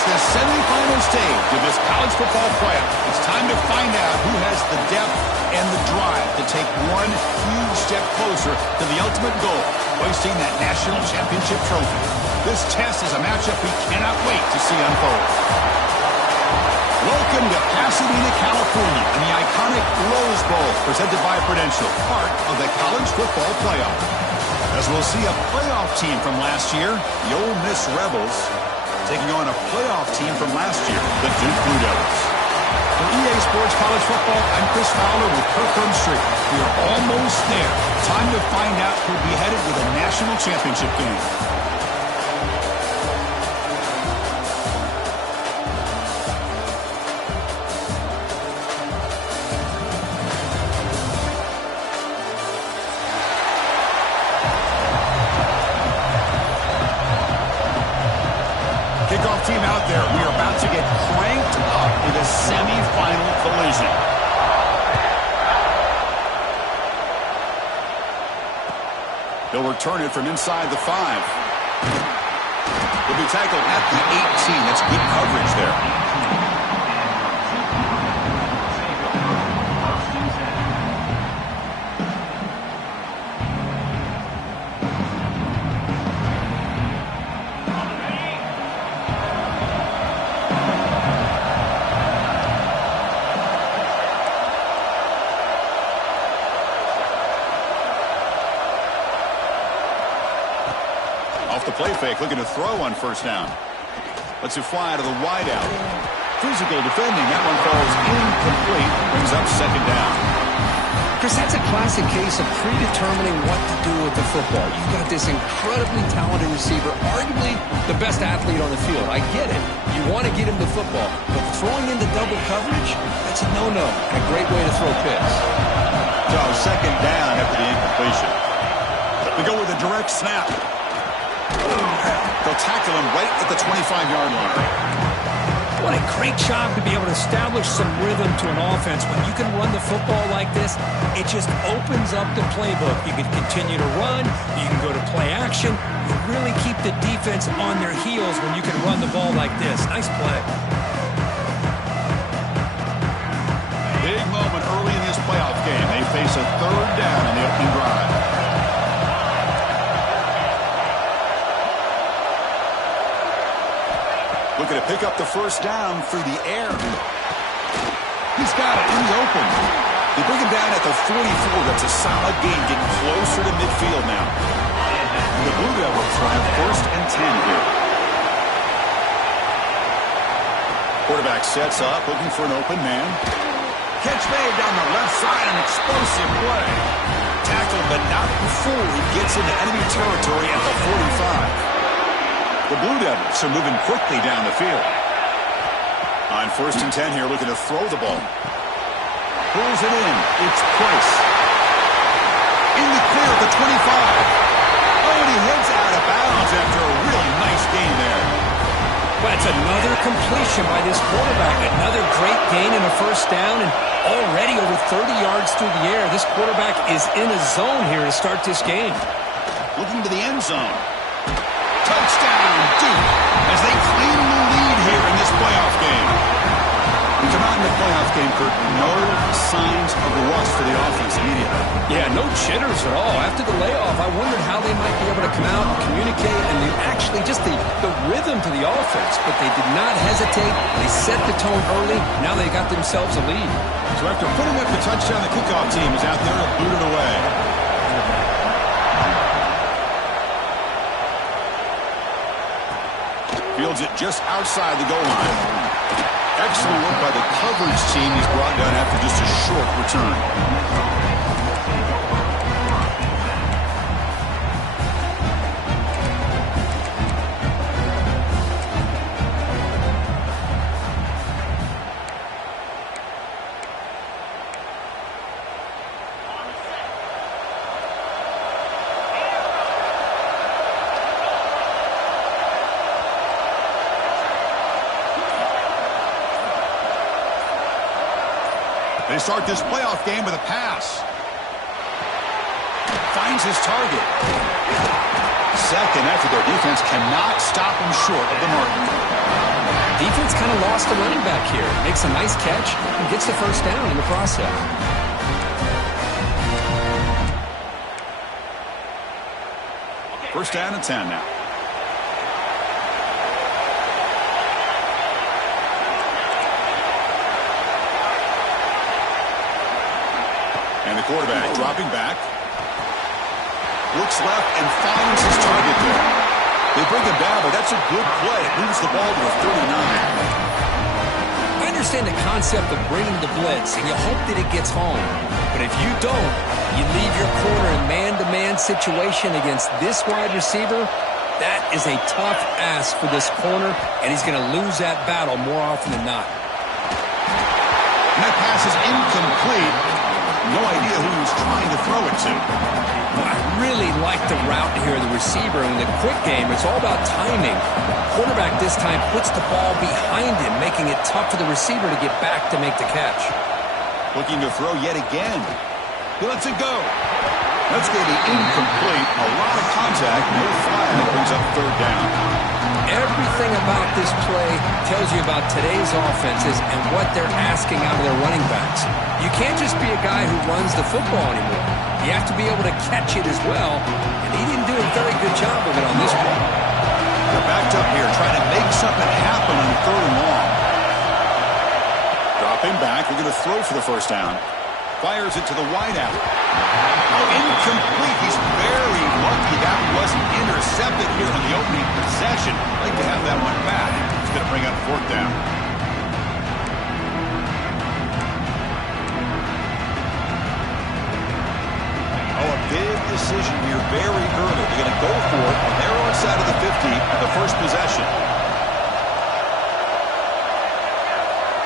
It's the semifinal stage of this college football playoff. It's time to find out who has the depth and the drive to take one huge step closer to the ultimate goal, hoisting that national championship trophy. This test is a matchup we cannot wait to see unfold. Welcome to Pasadena, California, and the iconic Rose Bowl, presented by Prudential, part of the college football playoff. As we'll see a playoff team from last year, the Ole Miss Rebels, taking on a playoff team from last year, the Duke Blue Devils. For EA Sports College Football, I'm Chris Fowler with Kirk Herbstreit. We are almost there. Time to find out who'll be headed to the national championship game. Kickoff team out there. We are about to get cranked up with a semifinal collision. They'll return it from inside the 5. Will be tackled at the 18. That's good coverage there. Off the play fake, looking to throw on first down. Lets it fly to the wideout. Physical defending. That one falls incomplete. Brings up second down. Chris, that's a classic case of predetermining what to do with the football. You've got this incredibly talented receiver, arguably the best athlete on the field. I get it. You want to get him the football. But throwing into double coverage, that's a no-no. And a great way to throw picks. So second down after the incompletion. We go with a direct snap. They'll tackle him right at the 25-yard line. What a great job to be able to establish some rhythm to an offense. When you can run the football like this, it just opens up the playbook. You can continue to run. You can go to play action. You really keep the defense on their heels when you can run the ball like this. Nice play. Big moment early in this playoff game. They face a third down on the opening drive. Looking to pick up the first down through the air. He's got it. He's open. They bring him down at the 44. That's a solid gain, getting closer to midfield now. And the Blue Devils will have first and 10 here. Quarterback sets up, looking for an open man. Catch made down the left side, an explosive play. Tackled, but not before he gets into enemy territory at the 45. The Blue Devils are moving quickly down the field. On first and 10 here, looking to throw the ball. Pulls it in. It's Price. In the clear at the 25. Oh, and he heads out of bounds after a really nice gain there. But it's another completion by this quarterback. Another great gain in a first down, and already over 30 yards through the air. This quarterback is in a zone here to start this game. Looking to the end zone. Touchdown, Duke, as they claim the lead here in this playoff game. We come out in the playoff game, Kurt, no signs of rust for the offense immediately. Yeah, no jitters at all. After the layoff, I wondered how they might be able to come out and communicate and actually just the rhythm to the offense. But they did not hesitate. They set the tone early. Now they got themselves a lead. So after putting up the touchdown, the kickoff team is out there to boot it away. Fields it just outside the goal line. Excellent work by the coverage team. He's brought down after just a short return. They start this playoff game with a pass. Finds his target. Second after their defense cannot stop him short of the mark. defense kind of lost the running back here. Makes a nice catch and gets the first down in the process. First down and 10 now. And the quarterback dropping back. Looks left and finds his target there. They bring him down, but that's a good play. It moves the ball to the 39. I understand the concept of bringing the blitz, and you hope that it gets home. But if you don't, you leave your corner in man-to-man situation against this wide receiver. That is a tough ask for this corner, and he's going to lose that battle more often than not. And that pass is incomplete. No idea who he was trying to throw it to. Well, I really like the route here of the receiver. In the quick game, it's all about timing. Quarterback this time puts the ball behind him, making it tough for the receiver to get back to make the catch. Looking to throw yet again. He lets it go. That's going to be incomplete. A lot of contact. No flag. Brings up third down. Everything about this play tells you about today's offenses and what they're asking out of their running backs. You can't just be a guy who runs the football anymore. You have to be able to catch it as well, and he didn't do a very good job of it on this play. They're backed up here trying to make something happen on third and long. Dropping back. They're going to throw for the first down. Fires it to the wideout. Oh, incomplete. He's very lucky that wasn't intercepted here in the opening possession. Like to have that one back. It's going to bring up fourth down. Oh, a big decision here very early. They're going to go for it on their own side of the 50 at the first possession.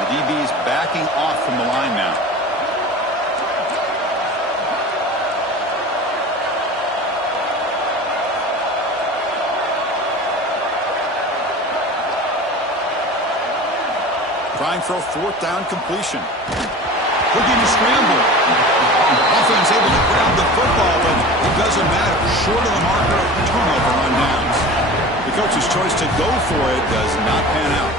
The DB is backing off from the line now. Trying for a fourth down completion. Looking to scramble. Offense able to grab the football, but it doesn't matter. Short of the marker, turnover on downs. The coach's choice to go for it does not pan out.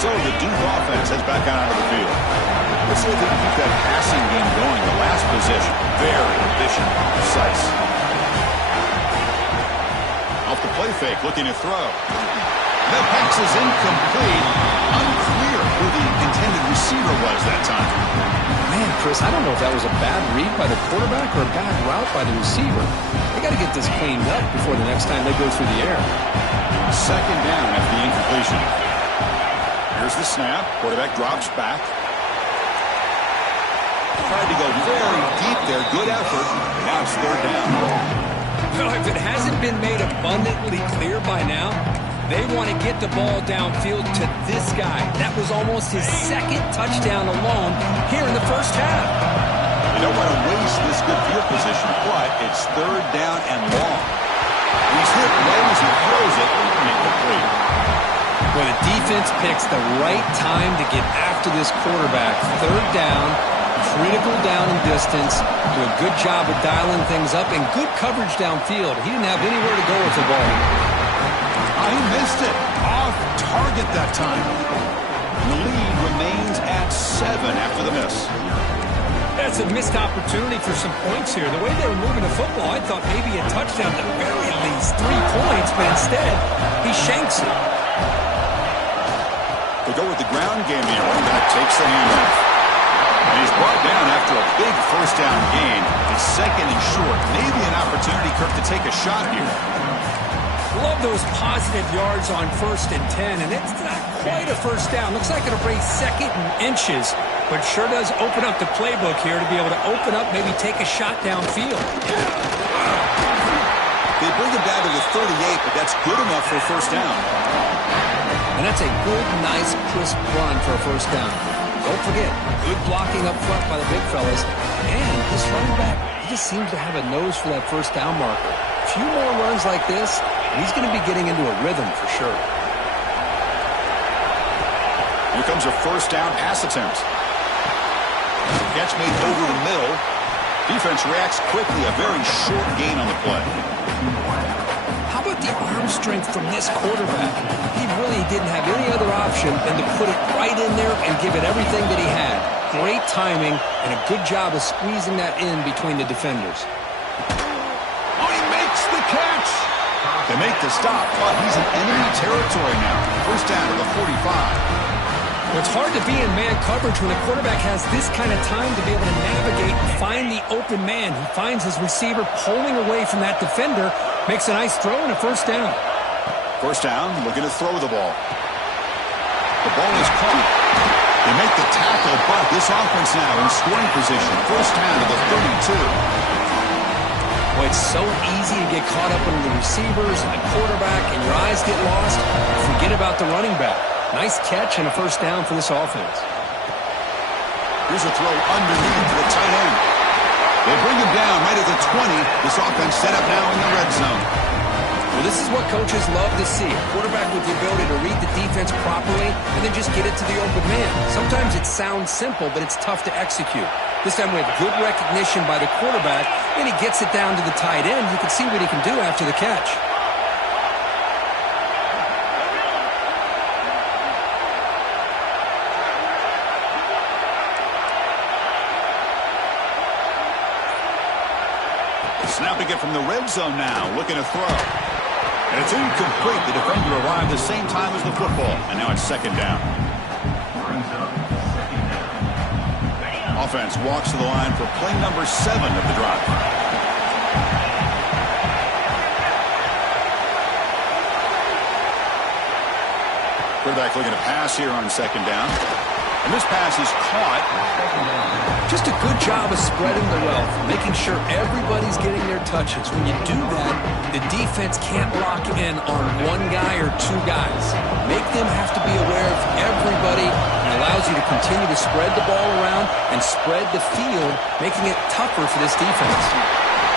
So the Duke offense heads back out onto the field. Let's see if they can keep that passing game going. The last possession, very efficient, precise. Off the play fake, looking to throw. That pass is incomplete. Unclear who the intended receiver was that time. Man, Chris, I don't know if that was a bad read by the quarterback or a bad route by the receiver. They got to get this cleaned up before the next time they go through the air. Second down after the incompletion. Here's the snap. Quarterback drops back. Tried to go very deep there. Good effort. Now it's third down. Well, if it hasn't been made abundantly clear by now, they want to get the ball downfield to this guy. That was almost his second touchdown alone here in the first half. You don't want to waste this good field position, but it's third down and long. He's hit low as he throws it. Incomplete. Well, the defense picks the right time to get after this quarterback. Third down, critical down and distance. Do a good job of dialing things up and good coverage downfield. He didn't have anywhere to go with the ball. He missed it. Off target that time. And the lead remains at 7 after the miss. That's a missed opportunity for some points here. The way they were moving the football, I thought maybe a touchdown at the very least. 3 points, but instead, he shanks it. They go with the ground game here. Running back takes the handoff. And he's brought down after a big first down gain. It's second and short. Maybe an opportunity, Kirk, to take a shot here. Love those positive yards on 1st and 10, and it's not quite a first down. Looks like it'll bring second and inches, but sure does open up the playbook here to be able to open up, maybe take a shot downfield. They bring him down to the 38, but that's good enough for a first down. And that's a good, nice, crisp run for a first down. Don't forget, good blocking up front by the big fellas. And this running back, he just seems to have a nose for that first down marker. A few more runs like this, he's going to be getting into a rhythm for sure. Here comes a first down pass attempt. Catch made over the middle. Defense reacts quickly. A very short gain on the play. How how about the arm strength from this quarterback? He really didn't have any other option than to put it right in there and give it everything that he had. Great timing and a good job of squeezing that in between the defenders. Oh, he makes the catch. They make the stop, but he's in enemy territory now. First down to the 45. Well, it's hard to be in man coverage when the quarterback has this kind of time to be able to navigate and find the open man. He finds his receiver pulling away from that defender, makes a nice throw and a first down. First down, looking to throw the ball. The ball is caught. They make the tackle, but this offense now in scoring position. First down to the 32. Well, it's so easy to get caught up in the receivers and the quarterback, and your eyes get lost. Forget about the running back. Nice catch and a first down for this offense. Here's a throw underneath to the tight end. They bring him down right at the 20. This offense set up now in the red zone. Well, this is what coaches love to see. A quarterback with the ability to read the defense properly and then just get it to the open man. Sometimes it sounds simple, but it's tough to execute. This time we have good recognition by the quarterback, and he gets it down to the tight end. You can see what he can do after the catch. Snapping it from the red zone now, looking to throw. And it's incomplete. The defender arrived the same time as the football, and now it's second down. Offense walks to the line for play number 7 of the drive. Quarterback looking to pass here on second down. And this pass is caught. Just a good job of spreading the wealth, making sure everybody's getting their touches. When you do that, the defense can't lock in on one guy or two guys. Make them have to be aware of everybody, and allows you to continue to spread the ball around and spread the field, making it tougher for this defense.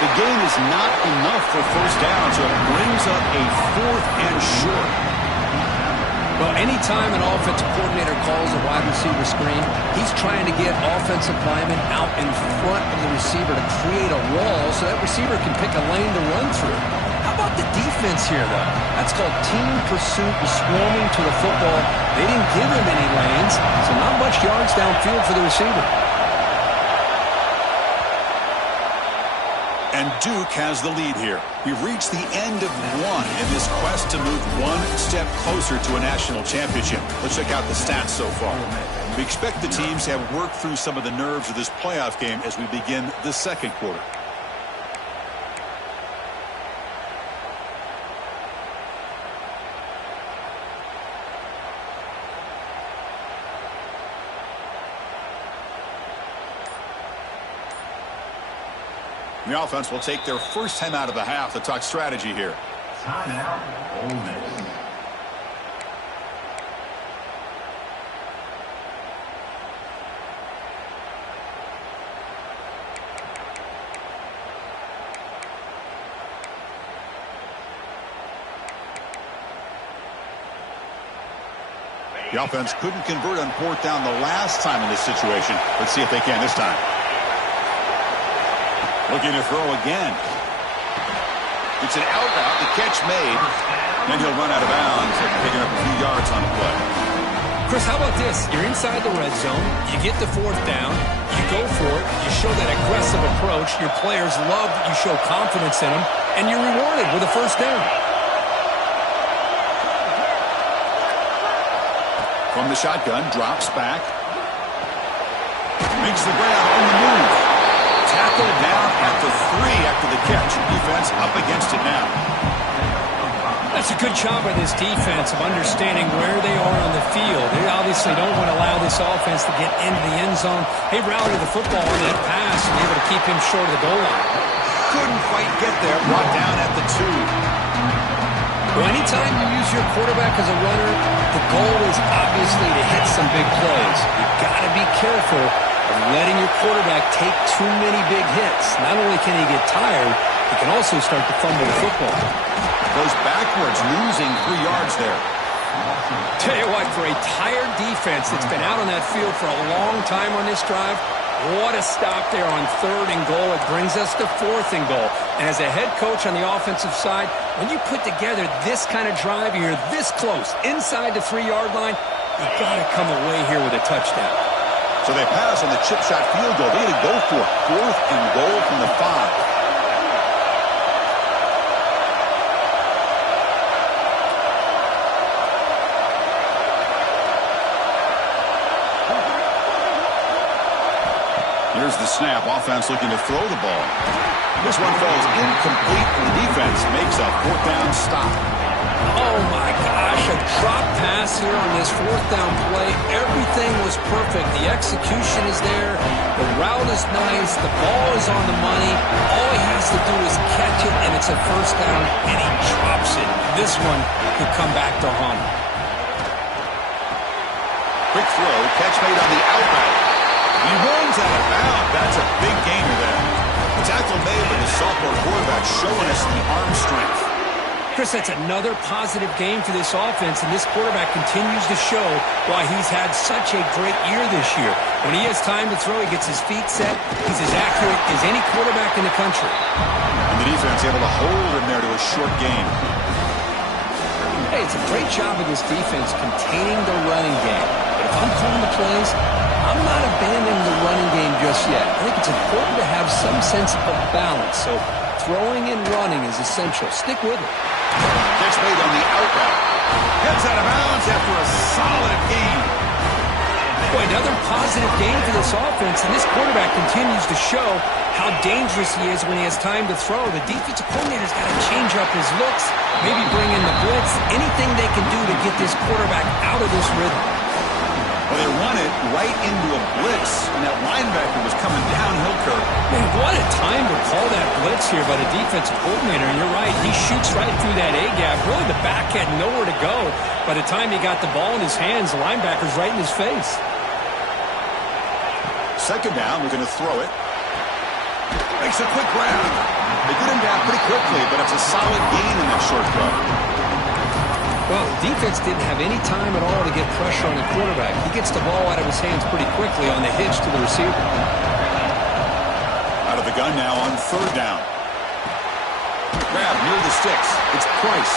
The gain is not enough for first down, so it brings up a 4th and short. Well, anytime an offensive coordinator calls a wide receiver screen, he's trying to get offensive linemen out in front of the receiver to create a wall so that receiver can pick a lane to run through. How about the defense here, though? That's called team pursuit and swarming to the football. They didn't give him any lanes, so not much yards downfield for the receiver. And Duke has the lead here. We've reached the end of one in this quest to move one step closer to a national championship. Let's check out the stats so far. We expect the teams to have worked through some of the nerves of this playoff game as we begin the second quarter. The offense will take their first time out of the half to talk strategy here. Timeout, Ole Miss. The offense couldn't convert on 4th down the last time in this situation. Let's see if they can this time. Looking to throw again. It's an out route, the catch made. Then he'll run out of bounds after picking up a few yards on the play. Chris, how about this? You're inside the red zone. You get the 4th down. You go for it. You show that aggressive approach. Your players love that you show confidence in them. And you're rewarded with a first down. From the shotgun, drops back. Makes the grab on the move. Tackled down at the 3 after the catch. Defense up against it now. That's a good job by this defense of understanding where they are on the field. They obviously don't want to allow this offense to get into the end zone. They rallied the football on that pass and able to keep him short of the goal line. Couldn't quite get there. Brought down at the 2. Well, anytime you use your quarterback as a runner, the goal is obviously to hit some big plays. You've got to be careful of letting your quarterback take too many big hits. Not only can he get tired, he can also start to fumble the football. Goes backwards, losing 3 yards there. Tell you what, for a tired defense that's been out on that field for a long time on this drive, What a stop there on 3rd and goal. It brings us to 4th and goal. And as a head coach on the offensive side, when you put together this kind of drive, you're this close, inside the 3-yard line, you got to come away here with a touchdown. So they pass on the chip shot field goal. They had to go for 4th and goal from the 5. Here's the snap. Offense looking to throw the ball. This one falls incomplete, and the defense makes a 4th down stop. Oh, my gosh. A drop pass here on this 4th down play. Everything was perfect. The execution is there. The route is nice. The ball is on the money. All he has to do is catch it, and it's a 1st down, and he drops it. This one could come back to haunt him. Quick throw. Catch made on the outback. He runs out of bounds. That's a big gainer there. The tackle made by the sophomore quarterback, showing us the arm strength. Chris, that's another positive game for this offense, and this quarterback continues to show why he's had such a great year this year. When he has time to throw, he gets his feet set. He's as accurate as any quarterback in the country. And the defense able to hold him there to a short gain. Hey, it's a great job of this defense containing the running game. But if I'm calling the plays, I'm not abandoning the running game just yet. I think it's important to have some sense of balance. So throwing and running is essential. Stick with it. Catch made on the outback. Heads out of bounds after a solid gain. Boy, another positive gain for this offense, and this quarterback continues to show how dangerous he is when he has time to throw. The defensive coordinator's got to change up his looks, maybe bring in the blitz, anything they can do to get this quarterback out of this rhythm. Well, they run it right into a blitz, and that linebacker was coming downhill, Kirk. Man, what a time to call that blitz here by the defensive coordinator. And you're right, he shoots right through that A-gap. Really, the back had nowhere to go. By the time he got the ball in his hands, the linebacker's right in his face. 2nd down, we're going to throw it. Makes a quick grab. They get him down pretty quickly, but it's a solid gain in that short throw. Well, the defense didn't have any time at all to get pressure on the quarterback. He gets the ball out of his hands pretty quickly on the hitch to the receiver. Out of the gun now on 3rd down. Grab near the sticks. It's Price.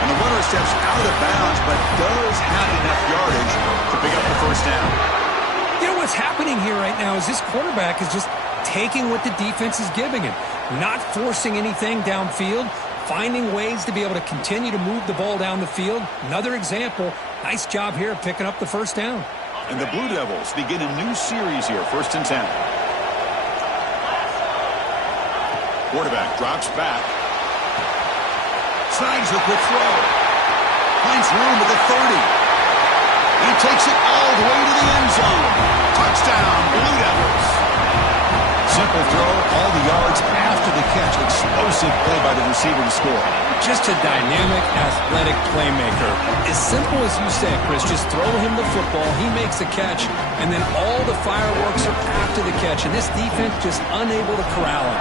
And the runner steps out of bounds, but does have enough yardage to pick up the 1st down. You know what's happening here right now is this quarterback is just taking what the defense is giving him, not forcing anything downfield, finding ways to be able to continue to move the ball down the field. Another example, nice job here of picking up the 1st down. And the Blue Devils begin a new series here, 1st and 10. Quarterback drops back. Snides the quick throw. Finds room at the 30. He takes it all the way to the end zone. Touchdown, Blue Devils. Simple throw, all the yards after the catch. Explosive play by the receiver to score. Just a dynamic, athletic playmaker. As simple as you say, Chris, just throw him the football, he makes the catch, and then all the fireworks are after the catch. And this defense just unable to corral him.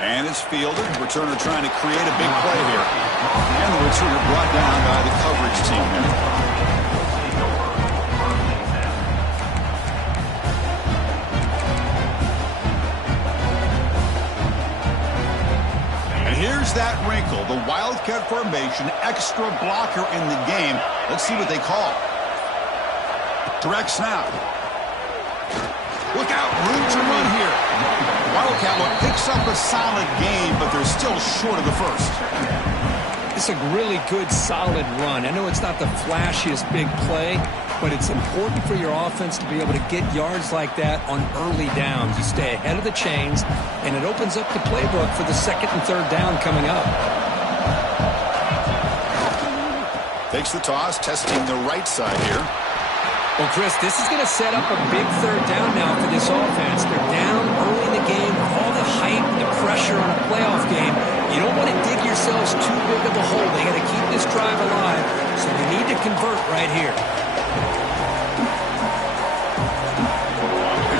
And it's fielded. Returner trying to create a big play here. And the returner brought down by the coverage team there. Here's that wrinkle, the Wildcat formation, extra blocker in the game. Let's see what they call. Direct snap. Look out, room to run here. Wildcat picks up a solid game, but they're still short of the 1st. It's a really good, solid run. I know it's not the flashiest big play, but it's important for your offense to be able to get yards like that on early downs. You stay ahead of the chains, and it opens up the playbook for the 2nd and 3rd down coming up. Takes the toss, testing the right side here. Well, Chris, this is going to set up a big 3rd down now for this offense. They're down early in the game with all the hype and the pressure on a playoff game. You don't want to dig yourselves too big of a hole. They got to keep this drive alive, so they need to convert right here.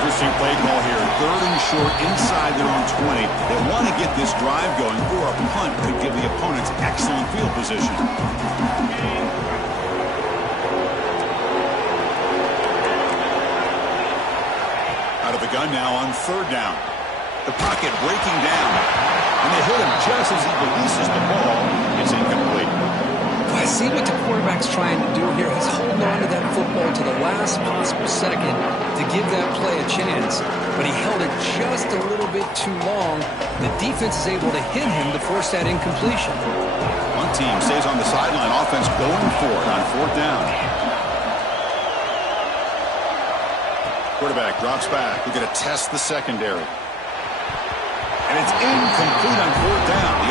Interesting play call here. 3rd and short inside their own 20. They want to get this drive going, or a punt could give the opponents excellent field position. Out of the gun now on third down. The pocket breaking down. And they hit him just as he releases the ball. It's incomplete. I see what the quarterback's trying to do here. He's holding on to that football to the last possible second to give that play a chance. But he held it just a little bit too long. The defense is able to hit him to force that incompletion. One team stays on the sideline. Offense going for it on fourth down. Quarterback drops back. We're going to test the secondary. And it's incomplete on fourth down. The